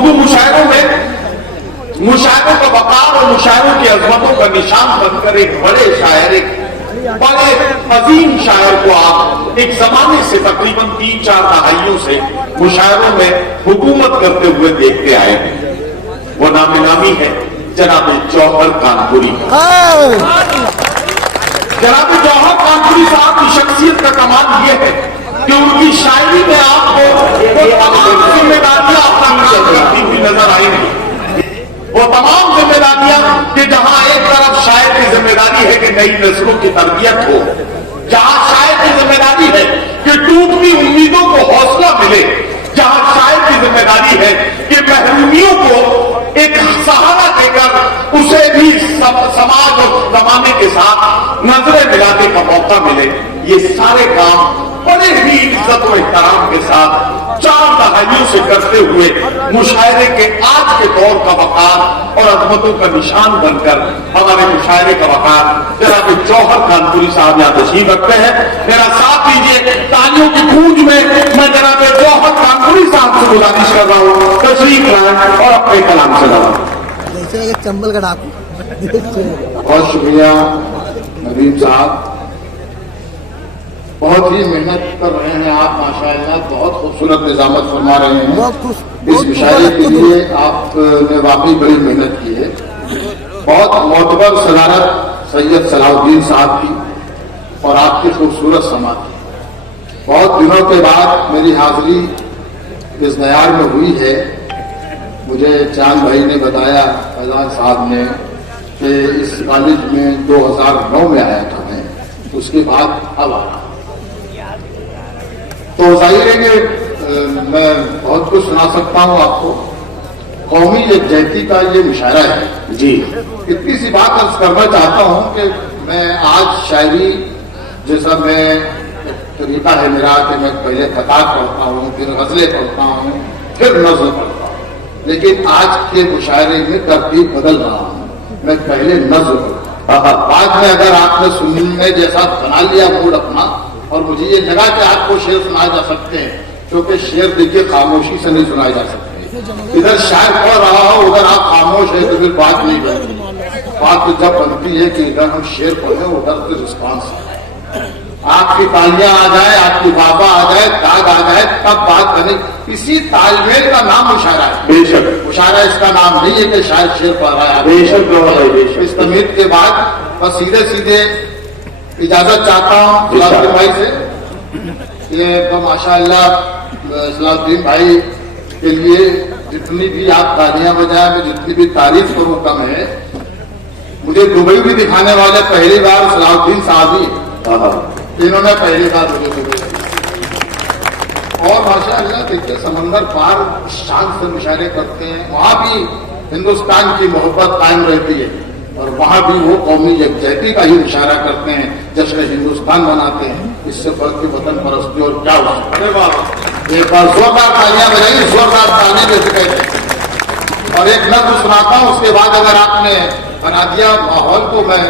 اردو مشاعروں میں مشاعروں کا وقار اور مشاعروں کی عظمتوں کا نشان بن کر ایک بڑے شاعر، ایک بڑے عظیم شاعر کو آپ ایک زمانے سے تقریباً 3-4 دہائیوں سے مشاعروں میں حکومت کرتے ہوئے دیکھتے آئے ہیں۔ وہ نام نامی ہے جناب جوہر کانپوری۔ جناب جوہر کانپوری صاحب کی شخصیت کا کمال یہ ہے کہ ان کی شاعری میں آپ کو وہ تمام ذمہ داریاں کرتی ہوئی نظر آئیں گی۔ وہ تمام ذمہ داریاں کہ جہاں ایک طرف شاعر کی ذمہ داری ہے کہ نئی نسلوں کی تربیت ہو، جہاں شاعر کی ذمہ داری ہے کہ ٹوٹتی امیدوں کو حوصلہ ملے، جہاں شاعر کی ذمہ داری ہے کہ محرومیوں کو ایک سہارا دے کر اسے بھی سماج اور زمانے کے ساتھ نظریں ملانے کا موقع ملے، یہ سارے کام بڑے ہی عزت و احترام کے ساتھ 4 دہائیوں سے کرتے ہوئے مشاعرے کے آج کے دور کا وقار اور عظمتوں کا نشان بن کر ہمارے مشاعرے کا وقار جناب جوہر کانپوری صاحب یہاں تشریف رکھتے ہیں۔ میرا ساتھ دیجیے تالیوں کی گونج میں میں جناب جوہر کانپوری صاحب سے گزارش کر رہا ہوں تشریف لائیں اور اپنے کلام سے لگائیں۔ چمبل کا ڈاکو۔ بہت شکریہ ندیم صاحب، بہت ہی محنت کر رہے ہیں آپ ماشاءاللہ، بہت خوبصورت نظامت فرما رہے ہیں اس مشاعرے کے لیے، آپ نے واقعی بڑی محنت کی ہے۔ بہت معتبر صدارت سید صلاح الدین صاحب کی اور آپ کی خوبصورت سماعت کی۔ بہت دنوں کے بعد میری حاضری اس نیار میں ہوئی ہے۔ مجھے چاند بھائی نے بتایا، فیضان صاحب نے، کہ اس کالج میں 2009 میں آیا تھا میں، اس کے بعد اب آ رہا۔ تو ظاہر ہے کہ میں بہت کچھ سنا سکتا ہوں آپ کو۔ قومی یکجہتی کا یہ مشاعرہ ہے جی، اتنی سی بات عرض کرنا چاہتا ہوں کہ میں آج شاعری جیسا میں طریقہ ہے میرا کہ میں پہلے خطاب پڑھتا ہوں، پھر غزلیں پڑھتا ہوں، پھر نظم پڑھتا ہوں، لیکن آج کے مشاعرے میں ترتیب بدل رہا ہوں۔ میں پہلے نظم پڑھتا، بعد میں اگر آپ نے سننے جیسا بنا لیا موڈ اپنا اور مجھے یہ لگا کہ آپ کو شعر سنائے جا سکتے ہیں، کیونکہ شعر دیکھیے خاموشی سے نہیں سنائے جا سکتے۔ ادھر شاعر پڑھ رہا ہو، ادھر آپ خاموش ہیں تو پھر بات نہیں بنتی۔ بات تو جب بنتی ہے کہ ادھر ہم شعر پڑھیں، ادھر سے رسپانس آئے، آپ کی تالیاں آ جائے، آپ کی بابا آ جائے، تاج آ جائے، تب بات بنے۔ اسی تال میل کا نام مشاعرہ ہے۔ بے شک مشاعرہ اس کا نام نہیں ہے کہ شاعر شعر پڑھ رہا ہے۔ بے شک۔ اس تمہید کے بعد بس سیدھے اجازت چاہتا ہوں صلاح الدین بھائی سے۔ یہ ماشاء اللہ صلاح الدین بھائی کے لیے جتنی بھی آپ تالیاں بجائیں، میں جتنی بھی تعریف کروں کم ہے۔ مجھے دبئی بھی دکھانے والے پہلی بار صلاح الدین صاحب ہی، انہوں نے پہلی بار مجھے دبئی اور ماشاء اللہ دیکھتے سمندر پار شان سے مشاعرے کرتے ہیں، وہاں بھی ہندوستان کی محبت قائم رہتی ہے اور وہاں بھی وہ قومی یکجہتی کا ہی اشارہ کرتے ہیں، جشن ہندوستان مناتے ہیں۔ اس سے بڑھ کے وطن پرستی اور کیا ہو سکتا ہے؟ ایک بار زوردار تالیاں بجائیے، زوردار تانے جیسے کہتے ہیں۔ اور ایک نظم سناتا ہوں، اس کے بعد اگر آپ نے بنا دیا ماحول تو میں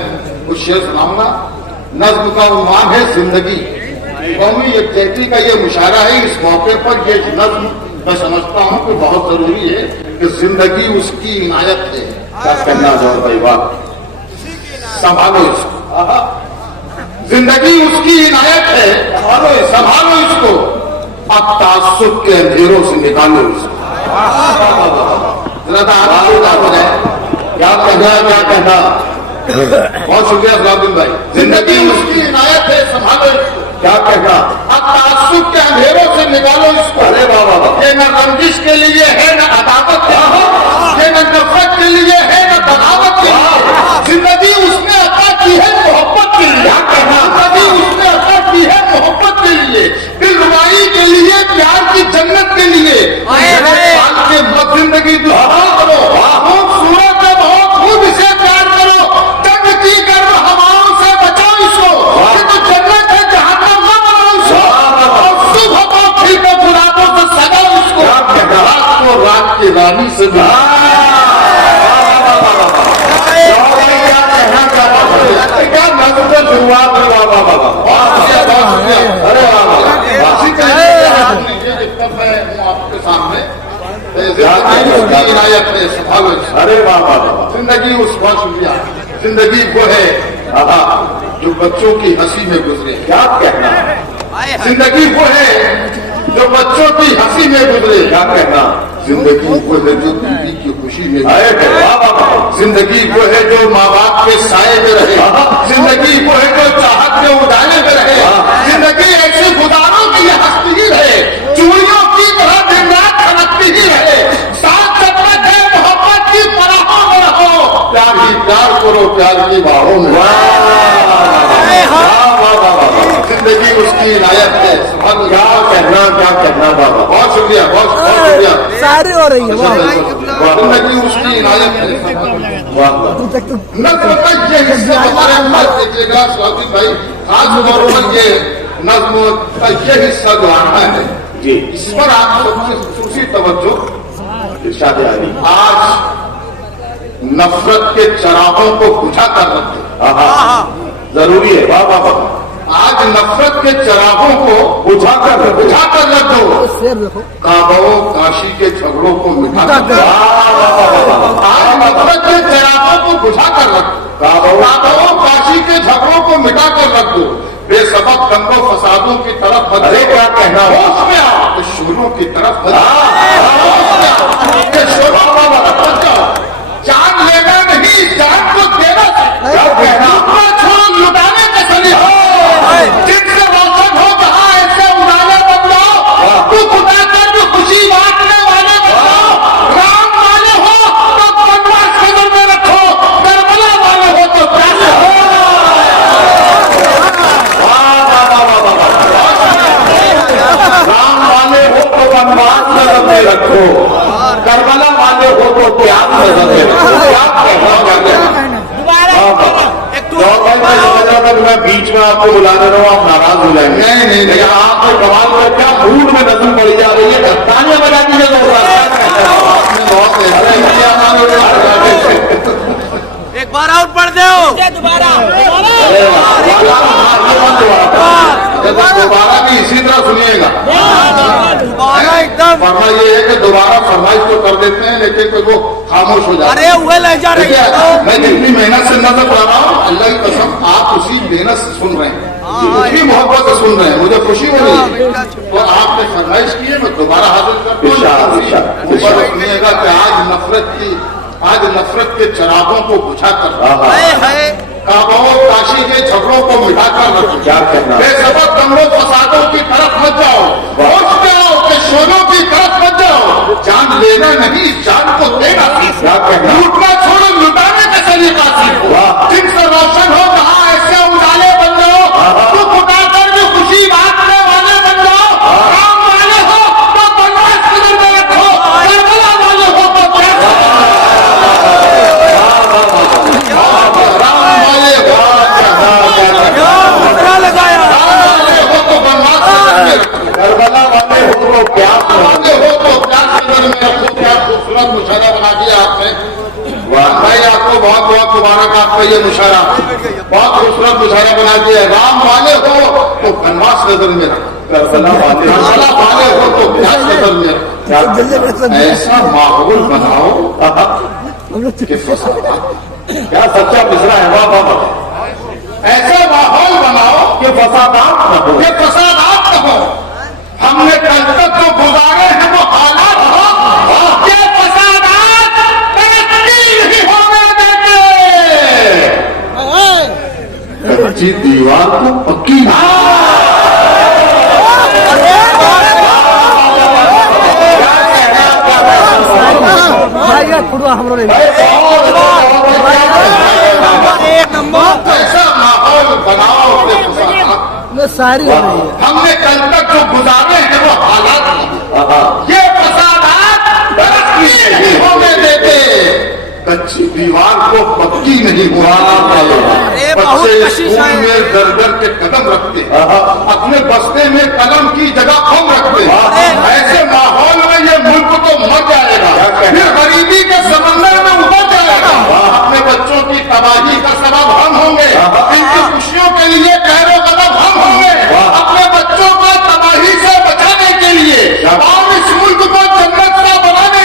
کچھ شعر سناؤں گا۔ نظم کا عنوان ہے زندگی۔ قومی یکجہتی کا یہ مشاعرہ ہے، اس موقع پر یہ نظم میں سمجھتا ہوں کہ بہت ضروری ہے کہ زندگی اس کی عنایت ہے۔ کیا کرنا جوہر بھائی، بات سنبھالو اس کو، زندگی اس کی عنایت ہے، سنبھالو اس کو، اب تعصب کے اندھیروں سے نکالو اس کو۔ کیا کہنا، بہت شکریہ صلاح الدین بھائی۔ زندگی اس کی عنایت ہے، سنبھالو اس کو، کیا کہنا، اب تعصب کے اندھیروں سے نکالو اس کو۔ ارے بابا، یہ نہ رنجش کے لیے ہے، نہ عداوت کے لیے، یہ نہ نفرت کے لیے ہے، نہ بغاوت کے لیے۔ زندگی اس نے عطا کی ہے محبت کے لیے، زندگی اس نے عطا کی ہے محبت کے لیے، دل ربائی کے لیے، پیار کی جنت کے لیے۔ زندگی دعا کرو، خوبصورت ہے بہت، خود سے پیار کرو، جنگ کی گرم ہواؤں سے بچاؤ اس کو، یہ تو جنت ہے جہنم نہ بناؤ اس کو، اور صبح کو کھلتے گلابوں سے سجاؤ اس کو، رات کو رات کی رانی سے عنایت ہے سبحان ارے واہ واہ واہ، زندگی اس بہت شکریہ زندگی وہ ہے جو بچوں کی ہنسی میں گزرے کیا کہنا، زندگی وہ ہے جو بچوں کی ہنسی میں گزرے کیا کہنا، زندگی وہ ہے جو بیوی کی خوشی میں ارے گزرے واہ واہ واہ، زندگی وہ ہے جو ماں باپ کے سائے میں رہے زندگی وہ ہے جو چاہت کے اجالے میں رہے زندگی ایسے گزاروں کی یہ ہستی ہی رہے چوڑیوں کی طرح دن رات کھنکتی ہی رہے ساتھ چپت ہے محبت کی پناہوں میں رہو پیار ہی پیار کرو پیار کی باہوں میں زندگی اس کی عنایت ہے سبحان اللہ کیا کہنا بابا، بہت شکریہ بہت شکریہ ساری ہو رہی ہے زندگی اس کی عنایت ہے سبحان اللہ واہ واہ، نظم کا یہ حصہ ہمارے پاس دیکھیے گا سعودی بھائی خاص طور پر یہ نظم کا یہ حصہ جو آ رہا ہے جی اس پر آپ سب سے خصوصی توجہ ارشاد عالی، آج نفرت کے چراغوں کو بجھا کر رکھتے ضروری ہے، واہ واہ واہ، آج نفرت کے چراغوں کو بجھا کر رکھو، بجھا کر رکھ دو شیر دیکھو کعبوں کاشی کے جھگڑوں کو مٹا کر دو واہ واہ واہ واہ، آج نفرت کے چراغوں کو بجھا کر رکھ دو کعبوں کاشی کے جھگڑوں کو مٹا کر رکھ دو بے سبب دنگ و فسادوں کی طرف مت ارے کیا کہنا، ہوش میں آؤ کہ شوروں کی طرف مت ہوش میں آؤ کہ شوروں کی طرف مت جاؤ جان لینا نہیں جان کو دینا کیا کہنا، لوٹنا چھوڑ لٹانے کا سلیقہ جن سے روشن ہو جہاں ایسے اجالے بدلاؤ تو خدا کر جو خوشی بانٹنے والے بدلاؤ رام والے ہو تو کنواس قدر میں رکھو کربلا والے ہو تو پیاسے ہو رام والے ہو تو بنواس نظر میں رکھو، کربلا والے ہو تو پیاس نظر میں رکھو، کیا کہنا، میں بیچ میں آپ کو بلانے رہا ہوں، آپ ناراض ہو جائیں گے، نہیں آپ نے کمال کر کیا موڈ میں نظم پڑی جا رہی ہے، تانیاں بجا دیجیے بہت ایک بار اور پڑھ دو دوبارہ بھی اسی طرح سنیے گا ایک دم ورنہ یہ ہے کہ دوبارہ فرمائش تو کر دیتے ہیں لیکن پھر وہ خاموش ہو جاتے ارے وہ لے جا رہی ہے میں جتنی محنت سے نظر پڑھ رہا ہوں اللہ کی قسم آپ اسی محنت سے سن رہے ہیں اسی محبت سے سن رہے ہیں مجھے خوشی ہو رہی ہے تو آپ نے فرمائش کی ہے میں دوبارہ حاضر کرتا ہوں اوپر سنیے گا کہ آج نفرت کے چراغوں کو بجھا کر کعبوں کاشی کے جھگڑوں کو مٹا کر رکھو کیا کہنا، بے سبب دنگوں فسادوں کی طرف مت جاؤ ہوش میں آؤ کہ شوروں کی طرف مت جاؤ جان لینا نہیں جان کو دینا سیکھو کیا کہنا، لوٹنا چھوڑو لٹانے کا طریقہ سیکھو جن سے روشن ہو جہاں ایسے اجالے بن جاؤ تو خدا کر جو خوشی بانٹنے والے بن جاؤ رام والے ہو تو کنواس قدر میں رکھو کربلا والے ہو تو پیاسے رام والے ہو لگایا کربلا والے ہو تو پیاس خوبصورت مشاعرہ بنا دیا آپ نے بھائی آپ کو بہت بہت مبارک آپ کا یہ مشاعرہ بہت خوبصورت مشاعرہ بنا دیا رام والے ہو تو کنواس نظر میں رکھو کربلا والے ہو تو پیاس نظر میں رکھو ایسا ماحول بناؤ کہ فسادات کیا سچا پسرا ہے، واہ واہ واہ، ایسا ماحول بناؤ کہ فسادات نہ ہو، کہ فسادات نہ ہو ہم نے کل تک جو گزارے ہیں وہ حالات ہو کہ فسادات ترقی نہیں ہونے دیتے کچی دیوار کو پکی ایک نمبر ایسا ماحول بناؤ کہ فسادات ساری ہو رہی ہے ہم نے کل تک جو گزارے ہیں وہ حالات یہ فسادات ترقی نہیں ہونے دیتے کچی دیوار کو پکی نہیں ہوا بچے اسکول میں در در کے قدم رکھتے اپنے بستے میں قلم کی جگہ کم رکھتے ایسے ماحول میں یہ ملک تو مر جائے گا پھر غریبی کے سمندر میں ابھر جائے گا اپنے بچوں کی تباہی کا سبب ہم ہوں گے ان کی خوشیوں کے لیے پیرو قدم ہم ہوں گے اپنے بچوں کو تباہی سے بچانے کے لیے اور اس ملک کو جنت کا بنانے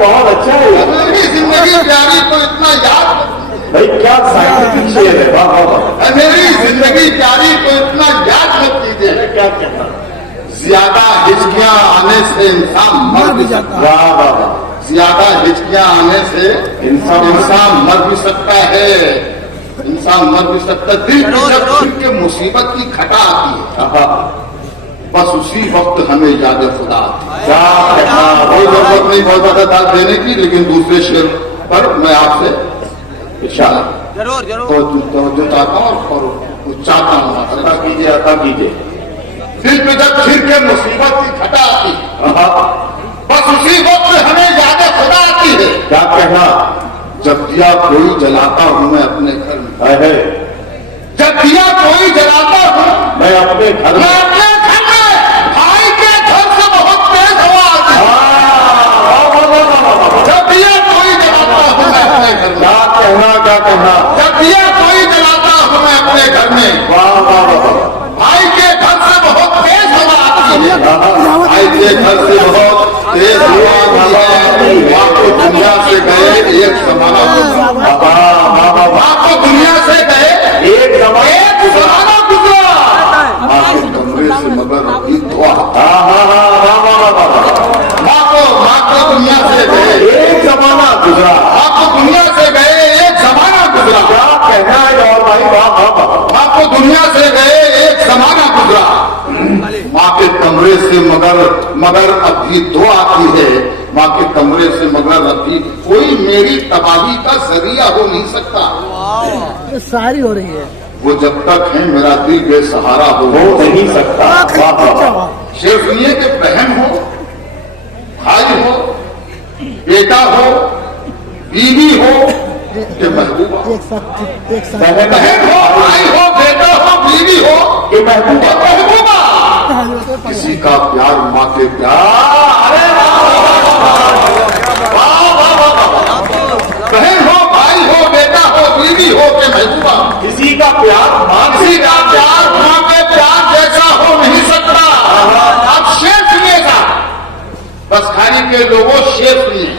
بہت اچھا ہے میری زندگی پیاری تو اتنا یاد بھائی، کیا سائنٹیفک شعر ہے، واہ واہ واہ، میری زندگی پیاری تو اتنا یاد مت کیجیے. کیا کہنا، زیادہ ہچکیاں آنے سے انسان مر بھی جاتا ہے. واہ واہ واہ، زیادہ ہچکیاں آنے سے انسان مر بھی سکتا ہے. انسان مر بھی سکتا ہے. دل کی جب دل کے مصیبت کی گھٹا آتی ہے آہا، بس اسی وقت ہمیں یاد خدا آتی ہے. کیا کہنا، کوئی ضرورت نہیں بہت زیادہ داد دینے کی، لیکن دوسرے شعر پر میں آپ سے اشارہ ضرور ضرور توجہ چاہتا ہوں اور چاہتا ہوں. عطا کیجیے، عطا کیجیے. دل پہ جب پھر کے مصیبت کی گھٹا آتی ہے آہا، بس اسی وقت ہمیں یاد خدا آتی ہے. کیا کہنا، جب دیا کوئی جلاتا ہوں میں اپنے گھر میں. ہے، جب دیا کوئی جلاتا ہوں میں اپنے گھر میں میں، اپنے گھر میں بھائی کے گھر سے بہت تیز ہوا آتی ہے. جب دیا کوئی جلاتا ہوں میں اپنے گھر میں. کیا کہنا، کیا کہنا، جب دیا کوئی جلاتا ہوں میں اپنے گھر میں واہ واہ واہ، بھائی کے گھر سے بہت تیز ہوا آتی ہے. بھائی کے گھر سے بہت تیز ہوا آتی ہے. آپ کو دنیا سے گئے ایک زمانہ گزرا. آپ کو دنیا سے گئے ایک زمانے، ایک زمانہ گزرا. آپ کے کمرے سے مگر ابھی دعا. ماں کو دنیا سے گئے ایک زمانہ گزرا. آپ کو دنیا سے گئے ایک زمانہ گزرا. کیا کہنا ہے اور بھائی، واہ واہ واہ، آپ کو دنیا سے گئے ایک زمانہ گزرا. ماں کے کمرے سے مگر ابھی دعا آتی ہے. ماں کے کمرے سے مگر ابھی کوئی میری تباہی کا ذریعہ ہو نہیں سکتا. یہ ساری ہو رہی ہے. وہ جب تک ہے میرا دل بے سہارا ہو نہیں سکتا. واہ واہ واہ، شیر سنیے کہ بہن ہو، بھائی ہو، بیٹا ہو، بیوی ہو کہ محبوبہ ہو. ایک ساتھ بہن ہو، بھائی ہو، بیٹا ہو، بیوی ہو یہ محبوب کہ محبوبہ. کسی کا پیار ماں کے پیار. بہن ہو، بھائی ہو، بیٹا ہو، بیوی ہو کہ محبوبہ. کسی کا پیار ماں کسی کا پیار ماں کے پیار جیسا ہو نہیں سکتا. آپ شیر سنیے گا، بس خالی کے لوگوں شیر سنیے.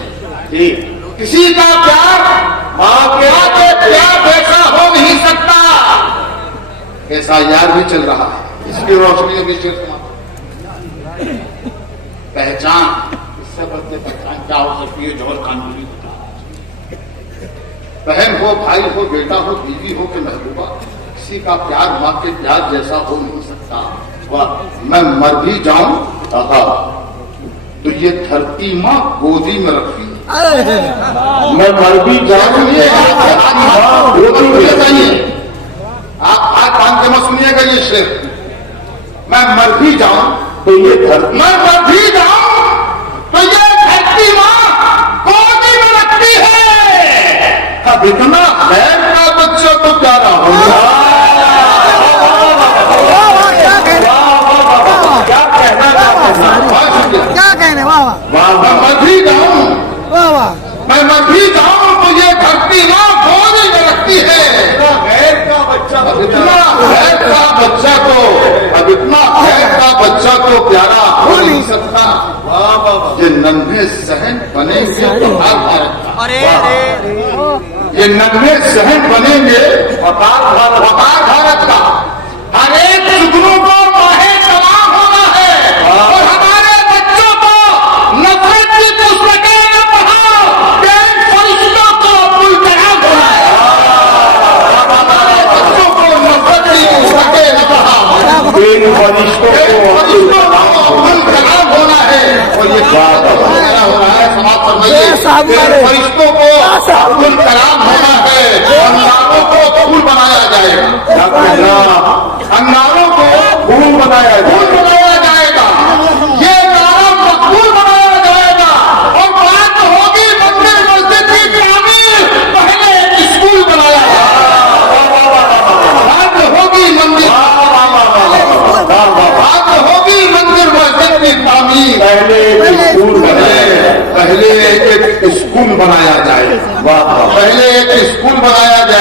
جی، کسی کا پیار ماں کے پیار جیسا ہو نہیں سکتا. ایسا یار بھی چل رہا ہے. اس کی روشنی میں بھی شیر سنا. پہچان اس سے بڑھتے پہچان کیا ہو سکتی ہے؟ جوہر خان بھی بتا. بہن ہو، بھائی ہو، بیٹا ہو، بیوی ہو کہ محبوبہ، کسی کا پیار ماں کے پیار جیسا ہو نہیں سکتا. میں مر بھی جاؤں تو یہ دھرتی ماں گودی میں رکھتی ہے. میں مر بھی جاؤں، سنیے گا، سنیے چاہیے آپ ہاتھ باندھ کے مت سنیے گا یہ شعر. میں مر بھی جاؤں تو یہ دھرتی، میں مر بھی جاؤں تو یہ دھرتی ماں گودی میں رکھتی ہے. اب اتنا خیر کا بچہ تو پیارا ہوگا. کیا کہنا، کیا کہنے. واہ واہ میں مر بھی جاؤں، واہ واہ. میں مر بھی جاؤں تو یہ دھرتی ماں گودی میں رکھتی ہے. غیر کا بچہ اب اتنا خیر کا بچہ تو پیارا ہو نہیں سکتا. یہ ننھے صحن بنیں گے وقار بھارت کا. ارے یہ ننھے صحن بنیں گے وقار بھارت کا. ہر ایک سکنوں کو ماہے تمام ہونا ہے اور ہمارے بچوں کو نفرت کی پستکیں نہ پڑھاؤ کہ ان فرشتوں کو عبدل کلام ہونا ہے. ہمارے بچوں کو نفرت کی پستکیں نہ پڑھاؤ، ان فرشتوں کو فرشتوں کو عبدل کلام ہونا ہے. اور یہ کیا ہو رہا ہے؟ سماعت فرمائیے. فرشتوں کو عبدل کلام ہونا ہے. انگاروں کو پھول بنایا جائے گا. کیا کہنا، انگاروں کو پھول بنایا پھول جائے. بنایا جائے گا. یہ نارا مقبول بنایا جائے گا. اور بات ہوگی مندر مسجد کی تعمیر، پہلے ایک اسکول بنایا جائے گا. بات ہوگی مندر مسجد کی تعمیر، پہلے اسکول بنے. پہلے ایک اسکول بنایا جائے گا. پہلے ایک اسکول بنایا جائے